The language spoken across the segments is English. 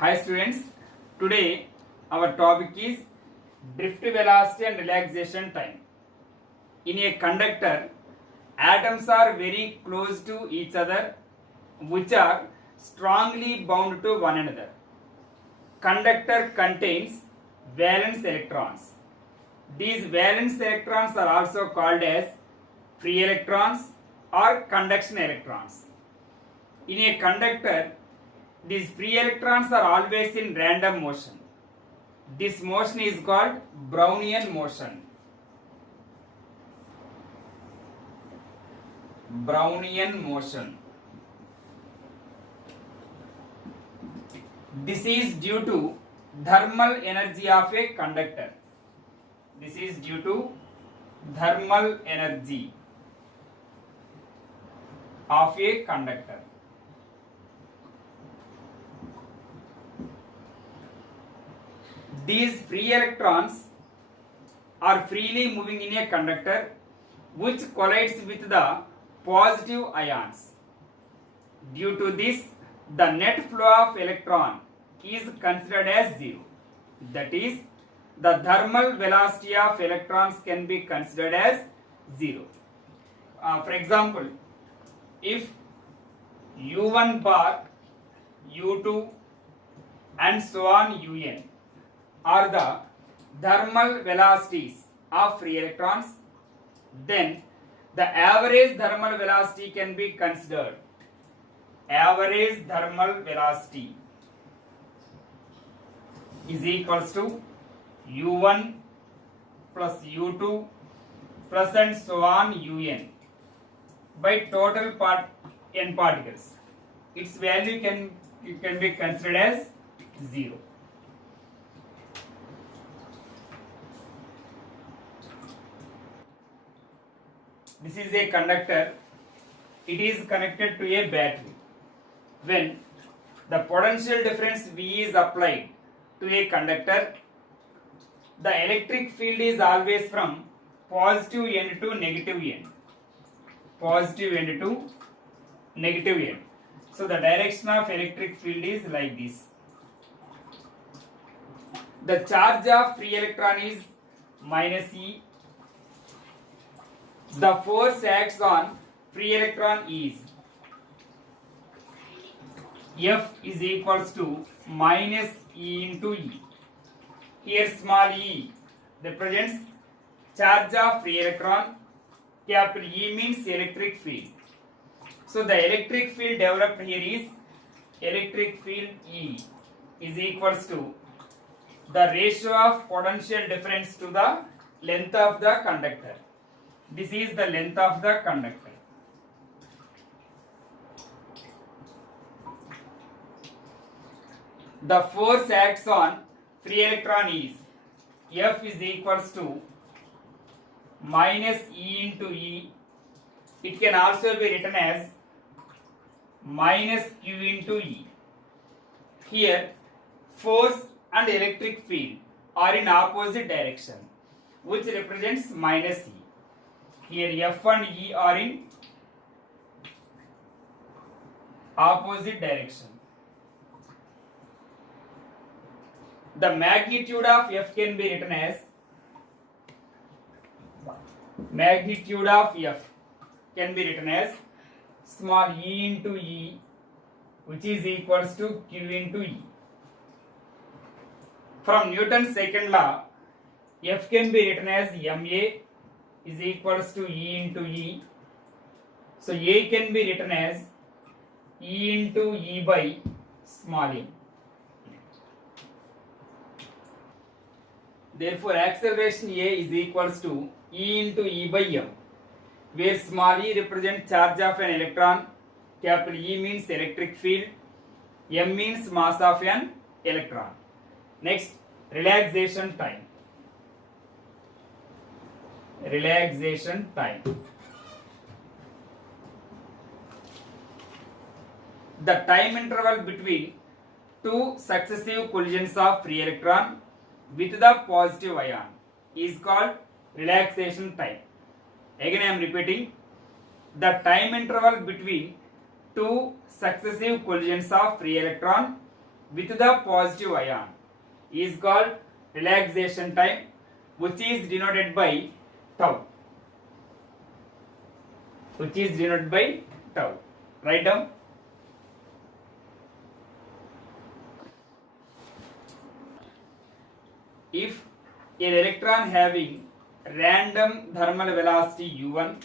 Hi students, today our topic is drift velocity and relaxation time. In a conductor, atoms are very close to each other which are strongly bound to one another. Conductor contains valence electrons. These valence electrons are also called as free electrons or conduction electrons. In a conductor, these free electrons are always in random motion. This motion is called Brownian motion. Brownian motion. This is due to thermal energy of a conductor. This is due to thermal energy of a conductor. These free electrons are freely moving in a conductor which collides with the positive ions. Due to this, the net flow of electron is considered as zero. That is, the thermal velocity of electrons can be considered as zero. For example, if U1 bar, U2 and so on Un are the thermal velocities of free electrons, then the average thermal velocity can be considered. Average thermal velocity is equals to U1 plus U2 plus and so on Un by total n particles. Its value can be considered as 0. This is a conductor. It is connected to a battery. When the potential difference V is applied to a conductor, the electric field is always from positive end to negative end. Positive end to negative end. So the direction of electric field is like this. The charge of free electron is minus E. The force acts on free electron is F is equals to minus E into E. Here small e represents charge of free electron, capital E means electric field. So the electric field developed here is electric field E is equals to the ratio of potential difference to the length of the conductor. This is the length of the conductor. The force acts on free electron is F is equals to minus E into E. It can also be written as minus Q into E. Here, force and electric field are in opposite direction, which represents minus E. Here F and E are in opposite direction. The magnitude of F can be written as small e into E, which is equals to Q into E. From Newton's second law, F can be written as ma is equals to E into E. So A can be written as E into E by small e. Therefore, acceleration A is equals to E into E by m, where small e represents charge of an electron, capital E means electric field, m means mass of an electron. Next, relaxation time. Relaxation time. The time interval between two successive collisions of free electron with the positive ion is called relaxation time. Again I am repeating, the time interval between two successive collisions of free electron with the positive ion is called relaxation time, which is denoted by tau. Which is denoted by tau. Write down. If an electron having random thermal velocity u1,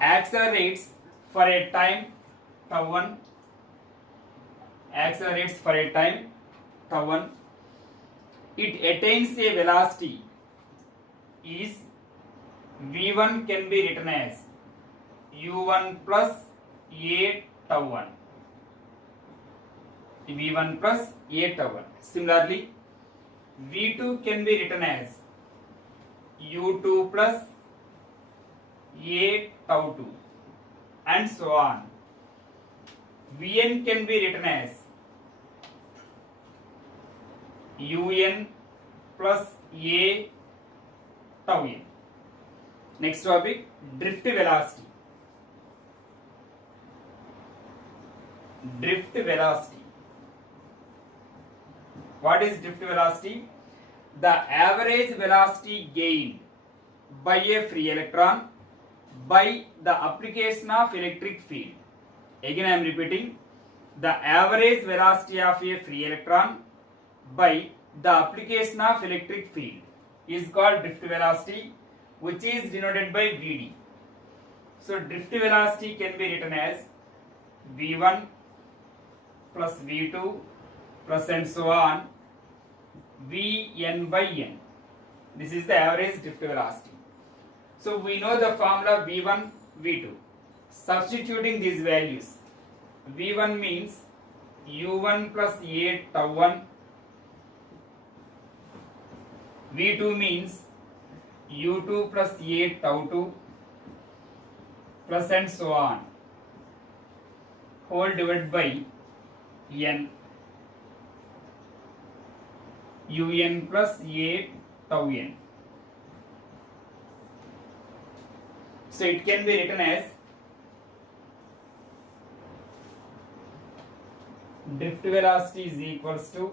accelerates for a time tau1, it attains a velocity is v1 can be written as u1 plus a tau1. v1 plus a tau1. Similarly, v2 can be written as u2 plus a tau2, and so on. Vn can be written as un plus a tau n. Next topic, drift velocity. What is drift velocity? The average velocity gained by a free electron by the application of electric field. Again I am repeating, the average velocity of a free electron by the application of electric field is called drift velocity, which is denoted by Vd. So drift velocity can be written as v1 plus v2 plus and so on Vn by n. This is the average drift velocity. So we know the formula V1, V2. Substituting these values, V1 means U1 plus A tau1, V2 means U2 plus A tau2, plus and so on, whole divided by n, Un plus A tau n. So it can be written as drift velocity is equals to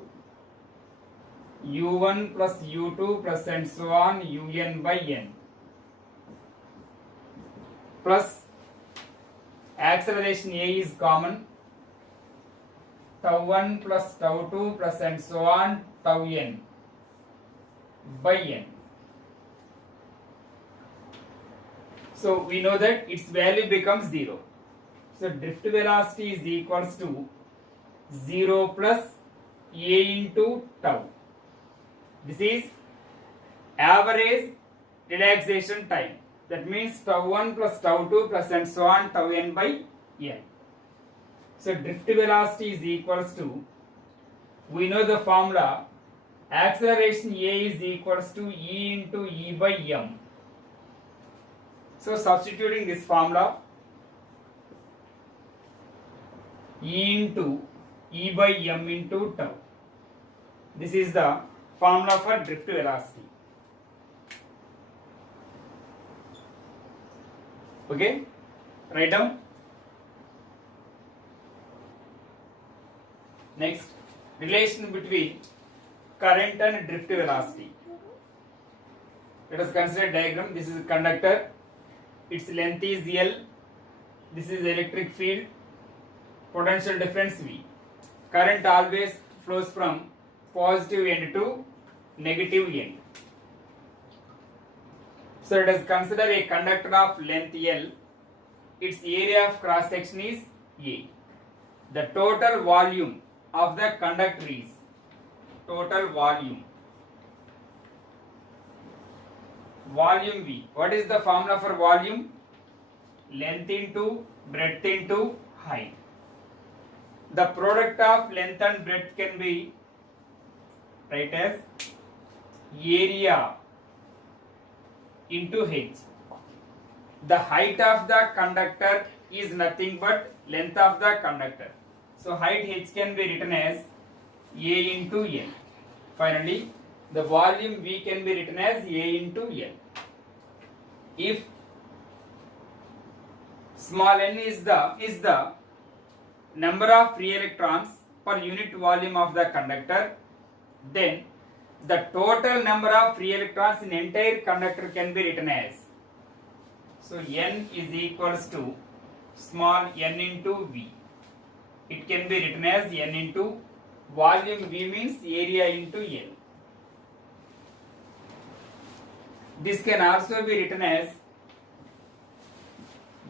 u1 plus u2 plus and so on un by n, plus acceleration a is common, tau1 plus tau2 plus and so on tau n by n. So we know that its value becomes 0. So drift velocity is equals to 0 plus a into tau. This is average relaxation time. That means tau1 plus tau2 plus and so on tau n by n. So drift velocity is equals to, we know the formula, acceleration a is equals to e into e by m. So substituting this formula, E into E by m into tau. This is the formula for drift velocity. Okay, write down. Next, relation between current and drift velocity. Let us consider a diagram. This is a conductor. Its length is L. This is electric field. Potential difference V. Current always flows from positive end to negative end. So let us consider a conductor of length L. Its area of cross section is A. The total volume of the conductor is volume V. What is the formula for volume? Length into breadth into height. The product of length and breadth can be write as area into h. The height of the conductor is nothing but length of the conductor. So height h can be written as A into L. Finally, the volume V can be written as A into L. If Small n is the number of free electrons per unit volume of the conductor. Then the total number of free electrons in entire conductor can be written as, so n is equals to small n into V. It can be written as n into volume, V means area, into L. This can also be written as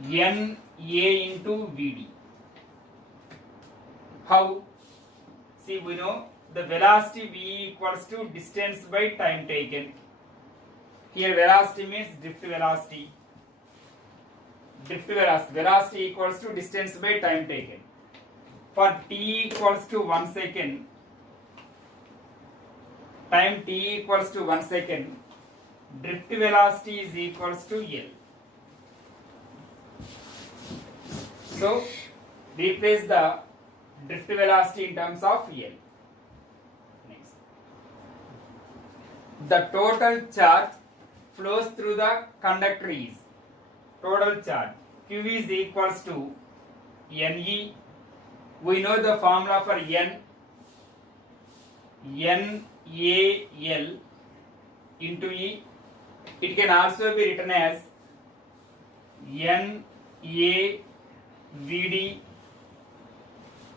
n A into Vd. How? See, we know the velocity V equals to distance by time taken. Here velocity means drift velocity. Velocity equals to distance by time taken. For t equals to 1 second, time t equals to 1 second, drift velocity is equals to L. So replace the drift velocity in terms of L. Next, the total charge flows through the conductor is, total charge Q is equals to Ne. We know the formula for N, NaL into E. It can also be written as NaVd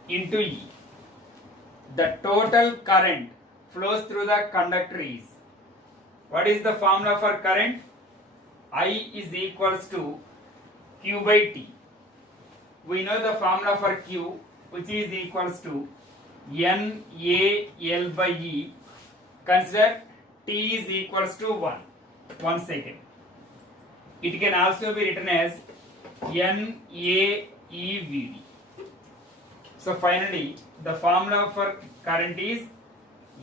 into E. The total current flows through the conductor is, what is the formula for current? I is equals to Q by T. We know the formula for Q, which is equals to NaL by E. Consider T is equals to 1 second. It can also be written as NaEVd. So finally, the formula for current is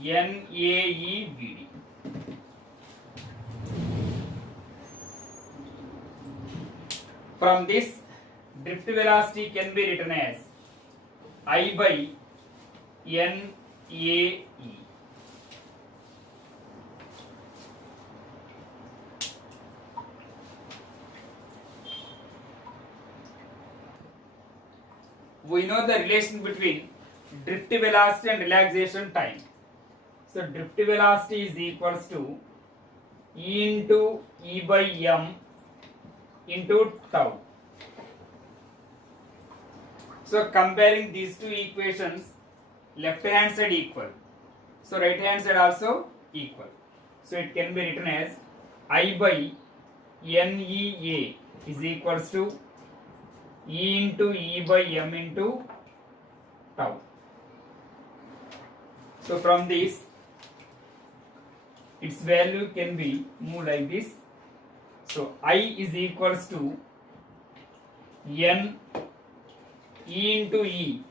NaEVd. From this, drift velocity can be written as I by NaE. We know the relation between drift velocity and relaxation time. So drift velocity is equals to E into E by M into tau. So comparing these two equations, left hand side equal, so right hand side also equal. So it can be written as I by NEA is equals to E into E by M into tau. So from this, its value can be moved like this. So I is equals to N E into E,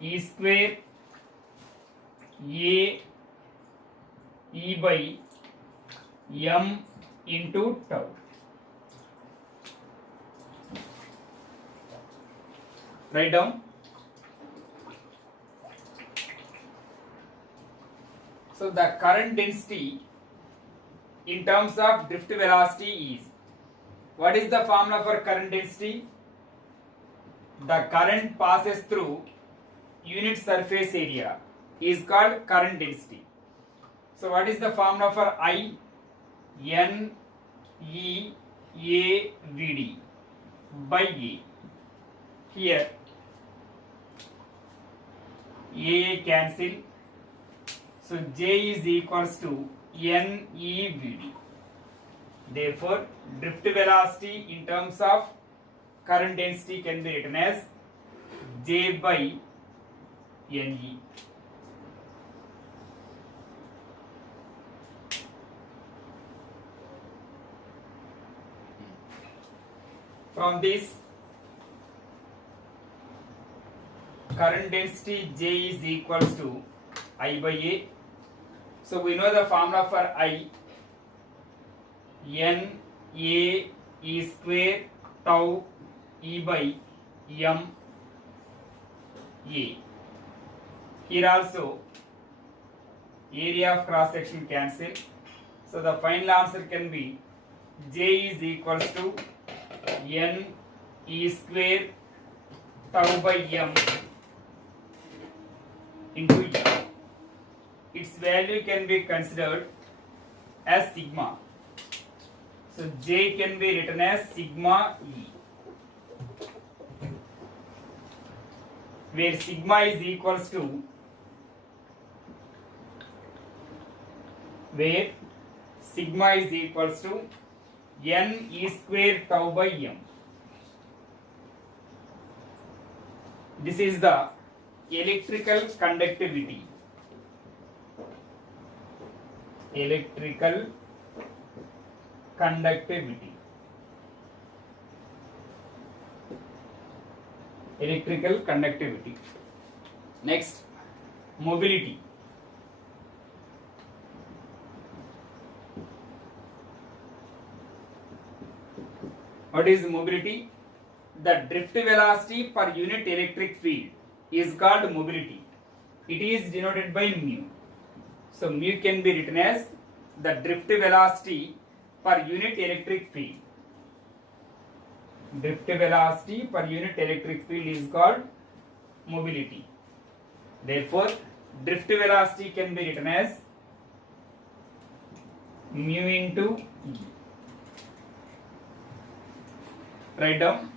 E square A E by M into tau. Write down. So the current density in terms of drift velocity is, what is the formula for current density? The current passes through unit surface area is called current density. So what is the formula for I? NEAVd by A. Here A cancel, so J is equals to NEVD. Therefore, drift velocity in terms of current density can be written as J by NE. From this, current density J is equals to I by A. So we know the formula for I, N A E square tau E by M A. Here also area of cross section cancel. So the final answer can be J is equals to N E square tau by m into E. Its value can be considered as sigma. So J can be written as sigma E, where sigma is equals to n E square tau by m. This is the electrical conductivity. Electrical conductivity. Electrical conductivity. Next, mobility. What is mobility? The drift velocity per unit electric field is called mobility. It is denoted by mu. So mu can be written as the drift velocity per unit electric field. Drift velocity per unit electric field is called mobility. Therefore, drift velocity can be written as mu into E. Write down.